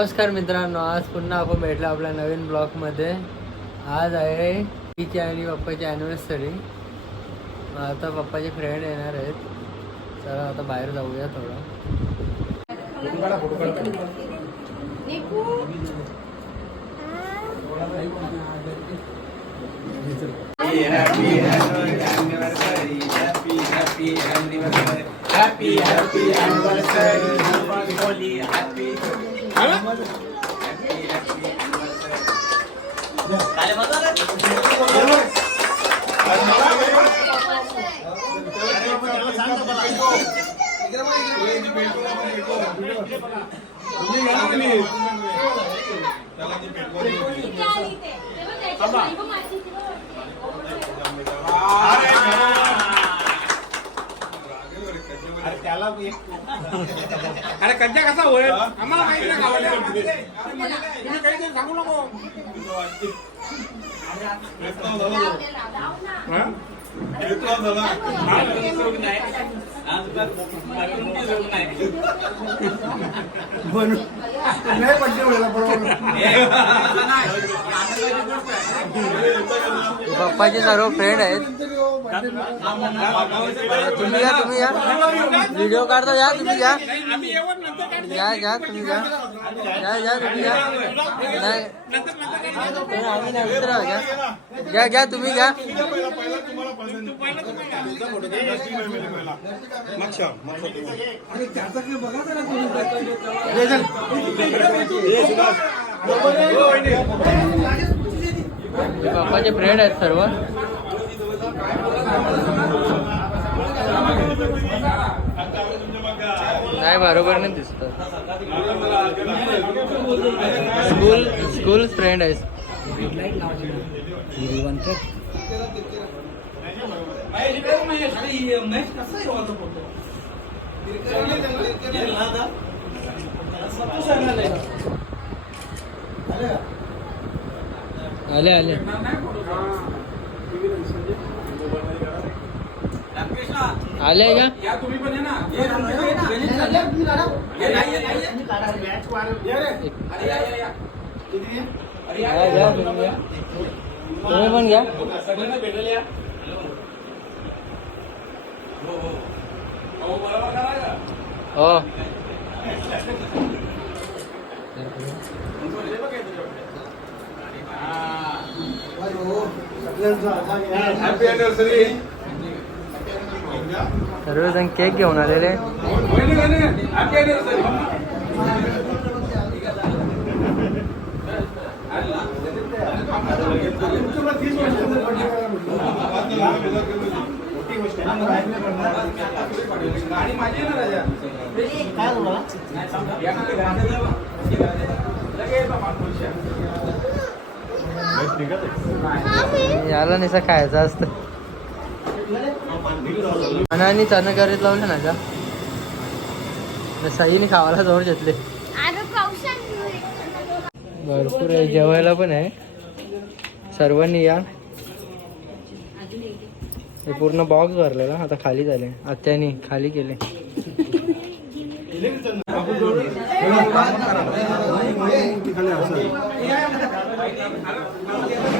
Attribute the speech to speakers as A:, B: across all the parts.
A: नमस्कार मित्रांनो आज पुन्हा आपण भेटलो आपल्या नवीन ब्लॉगमध्ये. आज आहे तिची आणि पप्पाची ॲनिव्हर्सरी आता पप्पाचे फ्रेंड येणार आहेत. चला आता बाहेर जाऊया थोडं.
B: పెట్టుకోవాలి अरे कच्चा कसा होईल आम्हाला माहिती नाही गावाला तुम्ही काहीतरी सांगू नको?
A: पप्पाचे सर्व फ्रेंड आहेत. तुम्ही या तुम्ही या. व्हिडिओ काढता या तुम्ही या. या या तुम्ही या. या या तुम्ही या. नाही. आम्ही नाही घ्या. घ्या घ्या तुम्ही घ्या. हे पप्पाचे फ्रेंड आहेत सर्व. नाही बरोबर नाही दिसत. स्कूल स्कूल फ्रेंड आहे आले आले. आले का
B: या तुम्ही पण ना.
A: सर्वजण केक घेऊन आलेले
B: माझी ना राजा माणूस.
A: याला निसा खायचं असतं आणि चना करीत लावलं ना का न साईने खावायला जवळ घेतले भरपूर आहे जेवायला पण आहे सर्वांनी या हे पूर्ण बॉक्स भरलेला आता खाली झाले आत्यानी खाली केले
B: हे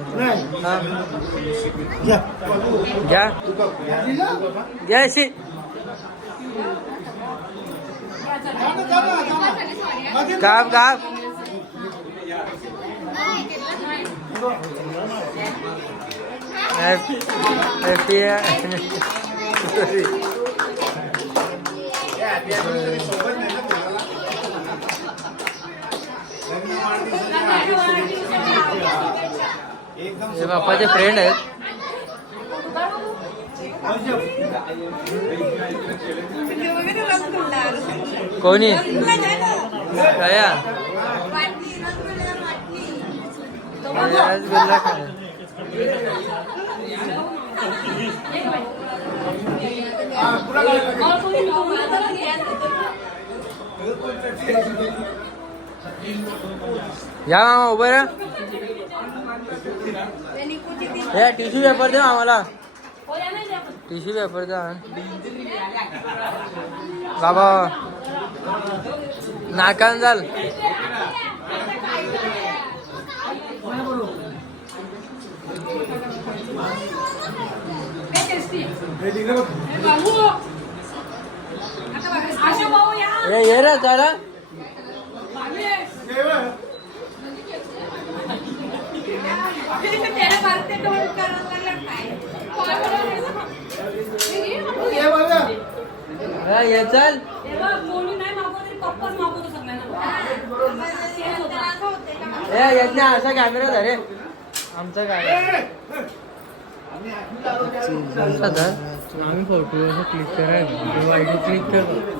A: हा. घ्या घ्या अशी गाप गाप हॅपी हे बाप्पाचे फ्रेंड आहेत. कोणी? कया आज बिल्ला या मामा उभं या टिश्यू पेपर द्या आम्हाला. टिश्यू पेपर द्या बाबा नाकान जाल
B: हे.
A: ये ये रे जरा
B: हे बघ. हे बघ.
A: हा, ये चल. ए येत नाही असा कॅमेरा धरे आमचा कॅमेरा आम्ही फोटो क्लिक करायला. वाईट क्लिक करतो.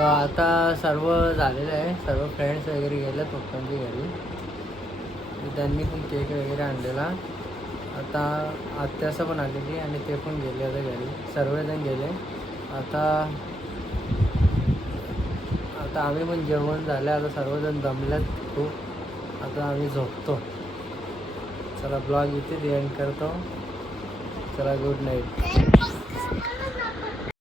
A: आता सर्व झालेलं आहे. सर्व फ्रेंड्स वगैरे गेले पप्पांच्या घरी. त्यांनी पण केक वगैरे आणलेला. आता आत्यासं पण आलेली आणि ते पण गेले आता घरी. सर्वजण गेले. आता आता आम्ही पण जेवण झालं. आता सर्वजण दमल्यात खूप. आता आम्ही झोपतो. चला ब्लॉग इथे एंड करतो. चला गुड नाईट